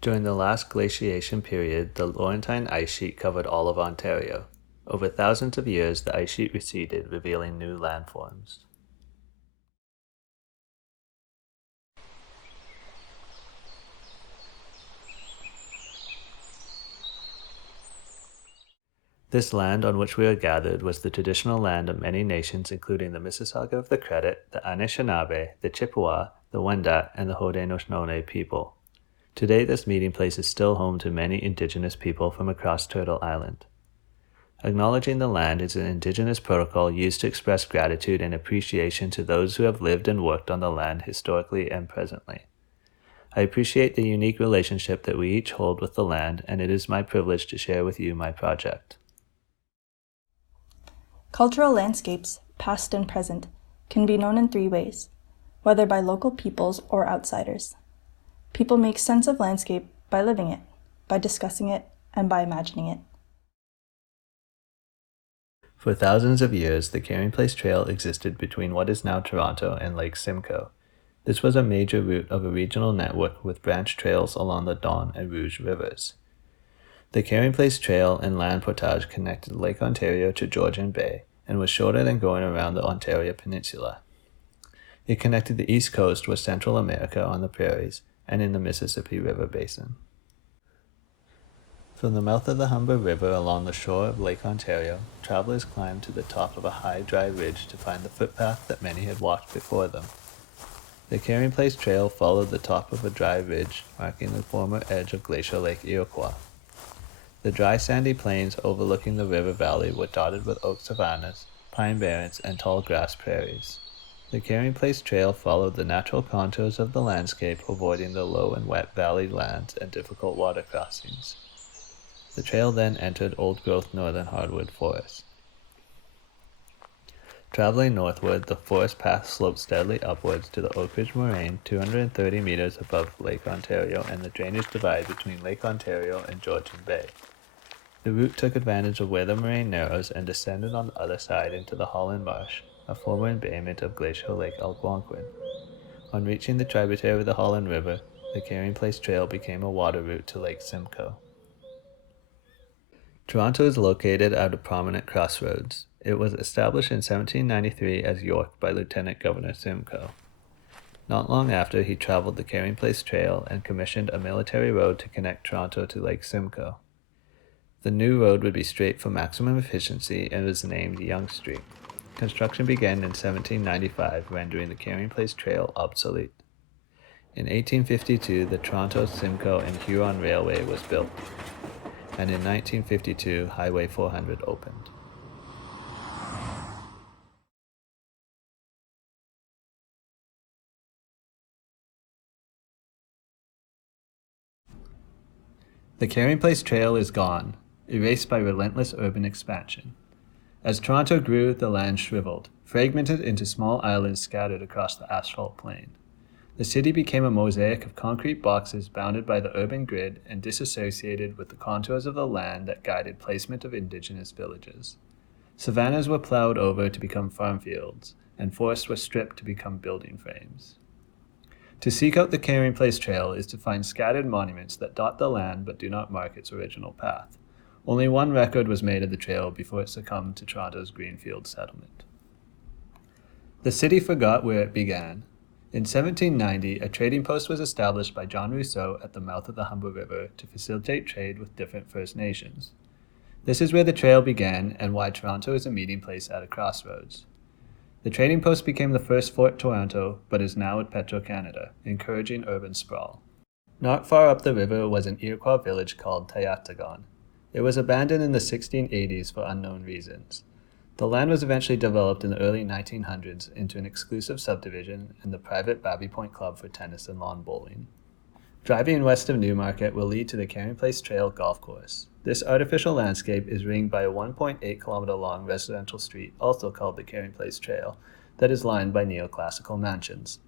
During the last glaciation period, the Laurentine ice sheet covered all of Ontario. Over thousands of years, the ice sheet receded, revealing new landforms. This land on which we are gathered was the traditional land of many nations, including the Mississauga of the Credit, the Anishinaabe, the Chippewa, the Wendat, and the Haudenosaunee people. Today, this meeting place is still home to many Indigenous people from across Turtle Island. Acknowledging the land is an Indigenous protocol used to express gratitude and appreciation to those who have lived and worked on the land historically and presently. I appreciate the unique relationship that we each hold with the land, and it is my privilege to share with you my project. Cultural landscapes, past and present, can be known in three ways, whether by local peoples or outsiders. People make sense of landscape by living it, by discussing it, and by imagining it. For thousands of years, the Carrying Place Trail existed between what is now Toronto and Lake Simcoe. This was a major route of a regional network with branch trails along the Don and Rouge rivers. The Carrying Place Trail and land portage connected Lake Ontario to Georgian Bay and was shorter than going around the Ontario Peninsula. It connected the East Coast with Central America on the prairies and in the Mississippi River Basin. From the mouth of the Humber River along the shore of Lake Ontario, travelers climbed to the top of a high, dry ridge to find the footpath that many had walked before them. The Carrying Place Trail followed the top of a dry ridge, marking the former edge of Glacial Lake Iroquois. The dry, sandy plains overlooking the river valley were dotted with oak savannas, pine barrens, and tall grass prairies. The Carrying Place Trail followed the natural contours of the landscape, avoiding the low and wet valley lands and difficult water crossings. The trail then entered old-growth northern hardwood forest. Traveling northward, the forest path sloped steadily upwards to the Oak Ridge Moraine, 230 meters above Lake Ontario, and the drainage divide between Lake Ontario and Georgian Bay. The route took advantage of where the moraine narrows and descended on the other side into the Holland Marsh, a former embayment of Glacial Lake Algonquin. On reaching the tributary of the Holland River, the Carrying Place Trail became a water route to Lake Simcoe. Toronto is located at a prominent crossroads. It was established in 1793 as York by Lieutenant Governor Simcoe. Not long after, he traveled the Carrying Place Trail and commissioned a military road to connect Toronto to Lake Simcoe. The new road would be straight for maximum efficiency and was named Yonge Street. Construction began in 1795, rendering the Carrying Place Trail obsolete. In 1852, the Toronto, Simcoe, and Huron Railway was built, and in 1952, Highway 400 opened. The Carrying Place Trail is gone, erased by relentless urban expansion. As Toronto grew, the land shriveled, fragmented into small islands scattered across the asphalt plain. The city became a mosaic of concrete boxes bounded by the urban grid and disassociated with the contours of the land that guided placement of indigenous villages. Savannas were plowed over to become farm fields, and forests were stripped to become building frames. To seek out the Carrying Place Trail is to find scattered monuments that dot the land but do not mark its original path. Only one record was made of the trail before it succumbed to Toronto's greenfield settlement. The city forgot where it began. In 1790, a trading post was established by John Rousseau at the mouth of the Humber River to facilitate trade with different First Nations. This is where the trail began and why Toronto is a meeting place at a crossroads. The trading post became the first Fort Toronto, but is now at Petro-Canada, encouraging urban sprawl. Not far up the river was an Iroquois village called Tayatagon. It was abandoned in the 1680s for unknown reasons. The land was eventually developed in the early 1900s into an exclusive subdivision and the private Babby Point Club for tennis and lawn bowling. Driving west of Newmarket will lead to the Carrying Place Trail golf course. This artificial landscape is ringed by a 1.8-kilometer long residential street, also called the Carrying Place Trail, that is lined by neoclassical mansions.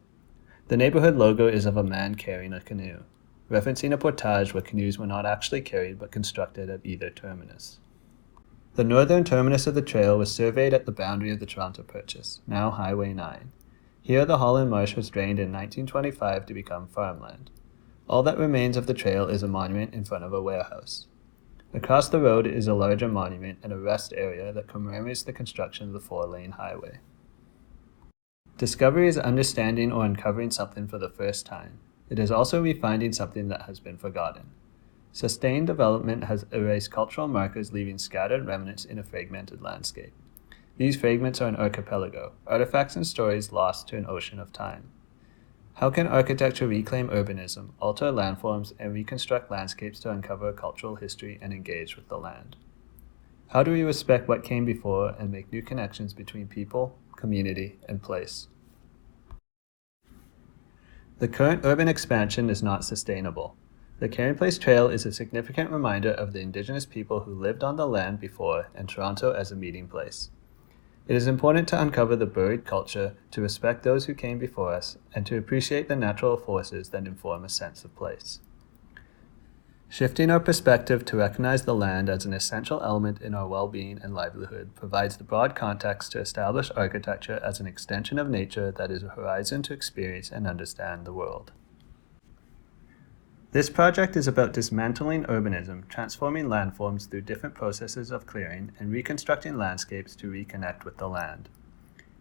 The neighborhood logo is of a man carrying a canoe, referencing a portage where canoes were not actually carried but constructed at either terminus. The northern terminus of the trail was surveyed at the boundary of the Toronto Purchase, now Highway 9. Here the Holland Marsh was drained in 1925 to become farmland. All that remains of the trail is a monument in front of a warehouse. Across the road is a larger monument and a rest area that commemorates the construction of the 4-lane highway. Discovery is understanding or uncovering something for the first time. It is also refinding something that has been forgotten. Sustained development has erased cultural markers, leaving scattered remnants in a fragmented landscape. These fragments are an archipelago, artifacts and stories lost to an ocean of time. How can architecture reclaim urbanism, alter landforms, and reconstruct landscapes to uncover cultural history and engage with the land? How do we respect what came before and make new connections between people, community, and place? The current urban expansion is not sustainable. The Carrying Place Trail is a significant reminder of the Indigenous people who lived on the land before and Toronto as a meeting place. It is important to uncover the buried culture, to respect those who came before us, and to appreciate the natural forces that inform a sense of place. Shifting our perspective to recognize the land as an essential element in our well-being and livelihood provides the broad context to establish architecture as an extension of nature that is a horizon to experience and understand the world. This project is about dismantling urbanism, transforming landforms through different processes of clearing, and reconstructing landscapes to reconnect with the land.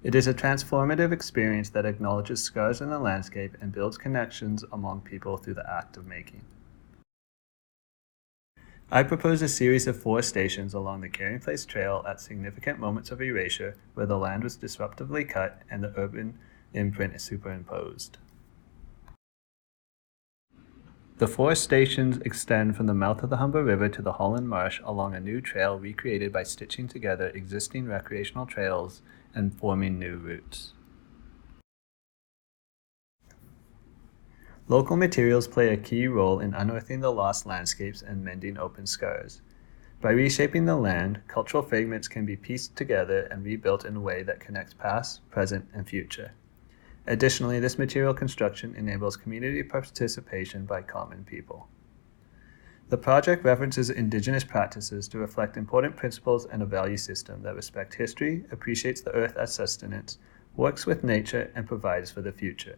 It is a transformative experience that acknowledges scars in the landscape and builds connections among people through the act of making. I propose a series of 4 stations along the Carrying Place Trail at significant moments of erasure where the land was disruptively cut and the urban imprint is superimposed. The 4 stations extend from the mouth of the Humber River to the Holland Marsh along a new trail recreated by stitching together existing recreational trails and forming new routes. Local materials play a key role in unearthing the lost landscapes and mending open scars. By reshaping the land, cultural fragments can be pieced together and rebuilt in a way that connects past, present, and future. Additionally, this material construction enables community participation by common people. The project references Indigenous practices to reflect important principles and a value system that respects history, appreciates the earth as sustenance, works with nature, and provides for the future.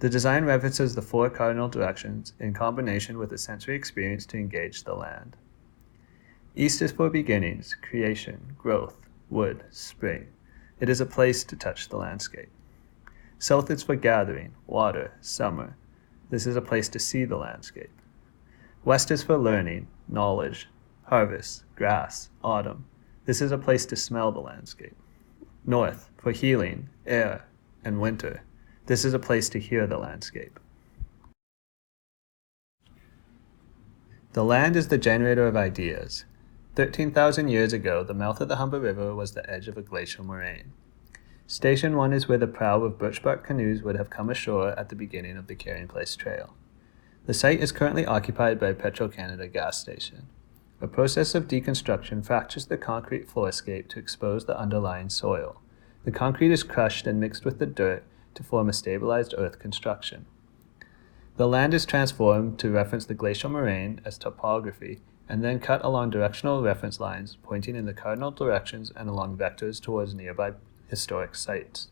The design references the 4 cardinal directions in combination with a sensory experience to engage the land. East is for beginnings, creation, growth, wood, spring. It is a place to touch the landscape. South is for gathering, water, summer. This is a place to see the landscape. West is for learning, knowledge, harvest, grass, autumn. This is a place to smell the landscape. North for healing, air, and winter. This is a place to hear the landscape. The land is the generator of ideas. 13,000 years ago, the mouth of the Humber River was the edge of a glacial moraine. Station 1 is where the prow of birch-bark canoes would have come ashore at the beginning of the Carrying Place Trail. The site is currently occupied by Petro-Canada gas station. A process of deconstruction fractures the concrete floorscape to expose the underlying soil. The concrete is crushed and mixed with the dirt to form a stabilized earth construction. The land is transformed to reference the glacial moraine as topography and then cut along directional reference lines pointing in the cardinal directions and along vectors towards nearby historic sites.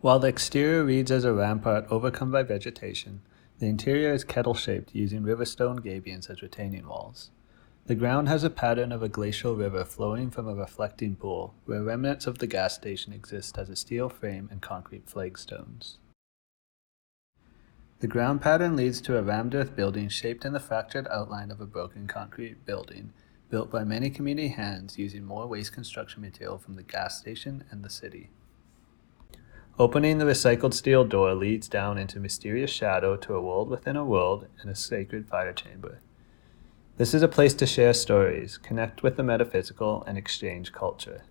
While the exterior reads as a rampart overcome by vegetation, the interior is kettle-shaped using riverstone gabions as retaining walls. The ground has a pattern of a glacial river flowing from a reflecting pool, where remnants of the gas station exist as a steel frame and concrete flagstones. The ground pattern leads to a rammed earth building shaped in the fractured outline of a broken concrete building, built by many community hands using more waste construction material from the gas station and the city. Opening the recycled steel door leads down into mysterious shadow to a world within a world and a sacred fire chamber. This is a place to share stories, connect with the metaphysical, and exchange culture.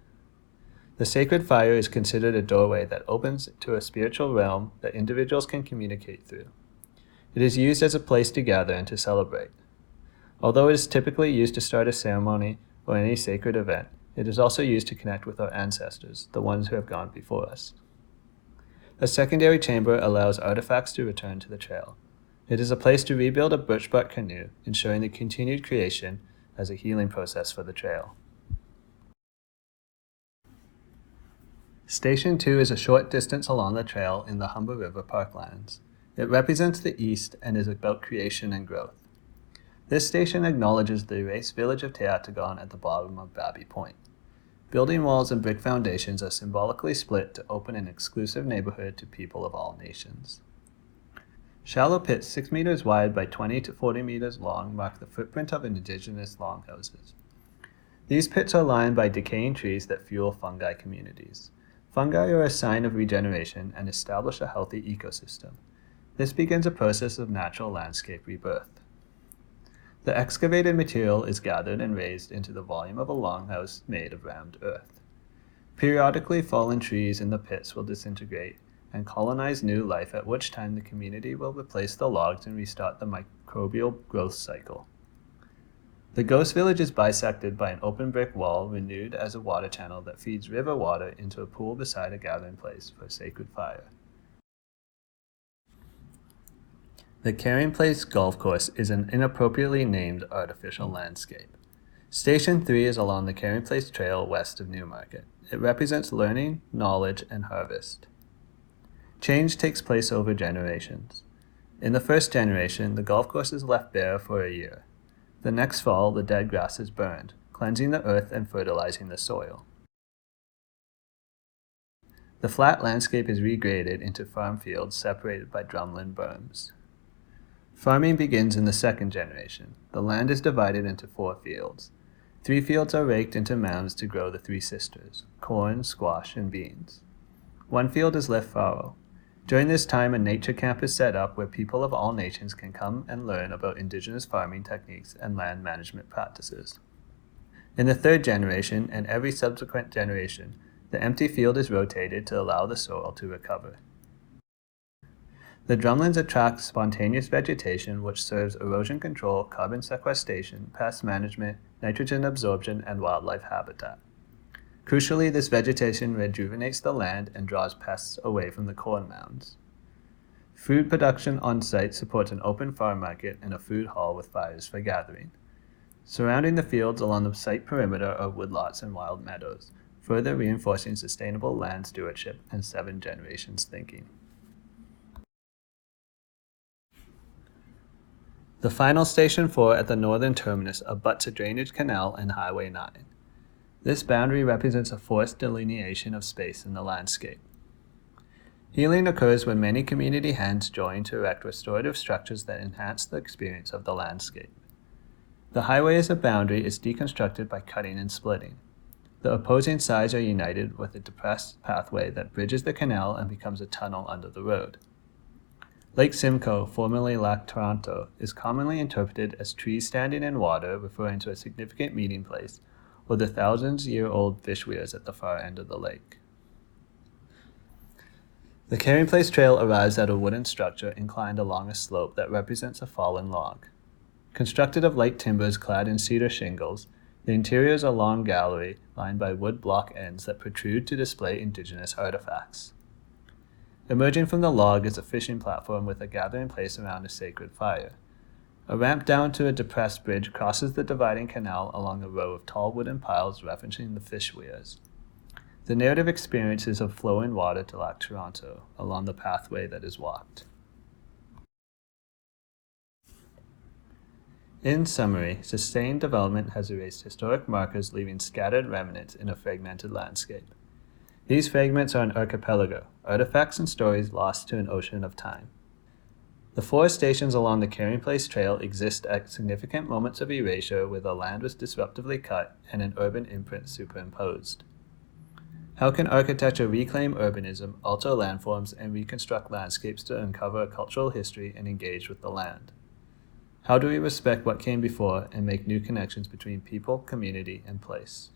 The sacred fire is considered a doorway that opens to a spiritual realm that individuals can communicate through. It is used as a place to gather and to celebrate. Although it is typically used to start a ceremony or any sacred event, it is also used to connect with our ancestors, the ones who have gone before us. A secondary chamber allows artifacts to return to the trail. It is a place to rebuild a birch-bark canoe, ensuring the continued creation as a healing process for the trail. Station 2 is a short distance along the trail in the Humber River parklands. It represents the East and is about creation and growth. This station acknowledges the erased village of Tayatagon at the bottom of Babby Point. Building walls and brick foundations are symbolically split to open an exclusive neighborhood to people of all nations. Shallow pits 6 meters wide by 20 to 40 meters long mark the footprint of indigenous longhouses. These pits are lined by decaying trees that fuel fungi communities. Fungi are a sign of regeneration and establish a healthy ecosystem. This begins a process of natural landscape rebirth. The excavated material is gathered and raised into the volume of a longhouse made of rammed earth. Periodically, fallen trees in the pits will disintegrate and colonize new life, at which time the community will replace the logs and restart the microbial growth cycle. The ghost village is bisected by an open brick wall renewed as a water channel that feeds river water into a pool beside a gathering place for a sacred fire. The Carrying Place Golf Course is an inappropriately named artificial landscape. Station 3 is along the Carrying Place Trail west of Newmarket. It represents learning, knowledge, and harvest. Change takes place over generations. In the first generation, the golf course is left bare for a year. The next fall, the dead grass is burned, cleansing the earth and fertilizing the soil. The flat landscape is regraded into farm fields separated by drumlin berms. Farming begins in the second generation. The land is divided into 4 fields. 3 fields are raked into mounds to grow the 3 sisters, corn, squash, and beans. 1 field is left fallow. During this time, a nature camp is set up where people of all nations can come and learn about indigenous farming techniques and land management practices. In the third generation and every subsequent generation, the empty field is rotated to allow the soil to recover. The drumlins attract spontaneous vegetation which serves erosion control, carbon sequestration, pest management, nitrogen absorption, and wildlife habitat. Crucially, this vegetation rejuvenates the land and draws pests away from the corn mounds. Food production on site supports an open farm market and a food hall with fires for gathering. Surrounding the fields along the site perimeter are woodlots and wild meadows, further reinforcing sustainable land stewardship and 7 generations thinking. The final Station 4 at the northern terminus abuts a drainage canal and Highway 9. This boundary represents a forced delineation of space in the landscape. Healing occurs when many community hands join to erect restorative structures that enhance the experience of the landscape. The highway as a boundary is deconstructed by cutting and splitting. The opposing sides are united with a depressed pathway that bridges the canal and becomes a tunnel under the road. Lake Simcoe, formerly Lac Toronto, is commonly interpreted as trees standing in water, referring to a significant meeting place, or the thousands-year-old fish weirs at the far end of the lake. The Carrying Place Trail arrives at a wooden structure inclined along a slope that represents a fallen log. Constructed of light timbers clad in cedar shingles, the interior is a long gallery lined by wood block ends that protrude to display indigenous artifacts. Emerging from the log is a fishing platform with a gathering place around a sacred fire. A ramp down to a depressed bridge crosses the dividing canal along a row of tall wooden piles referencing the fish weirs. The narrative experience is of flowing water to Lac Toronto along the pathway that is walked. In summary, sustained development has erased historic markers, leaving scattered remnants in a fragmented landscape. These fragments are an archipelago, artifacts and stories lost to an ocean of time. The 4 stations along the Carrying Place Trail exist at significant moments of erasure where the land was disruptively cut and an urban imprint superimposed. How can architecture reclaim urbanism, alter landforms, and reconstruct landscapes to uncover a cultural history and engage with the land? How do we respect what came before and make new connections between people, community, and place?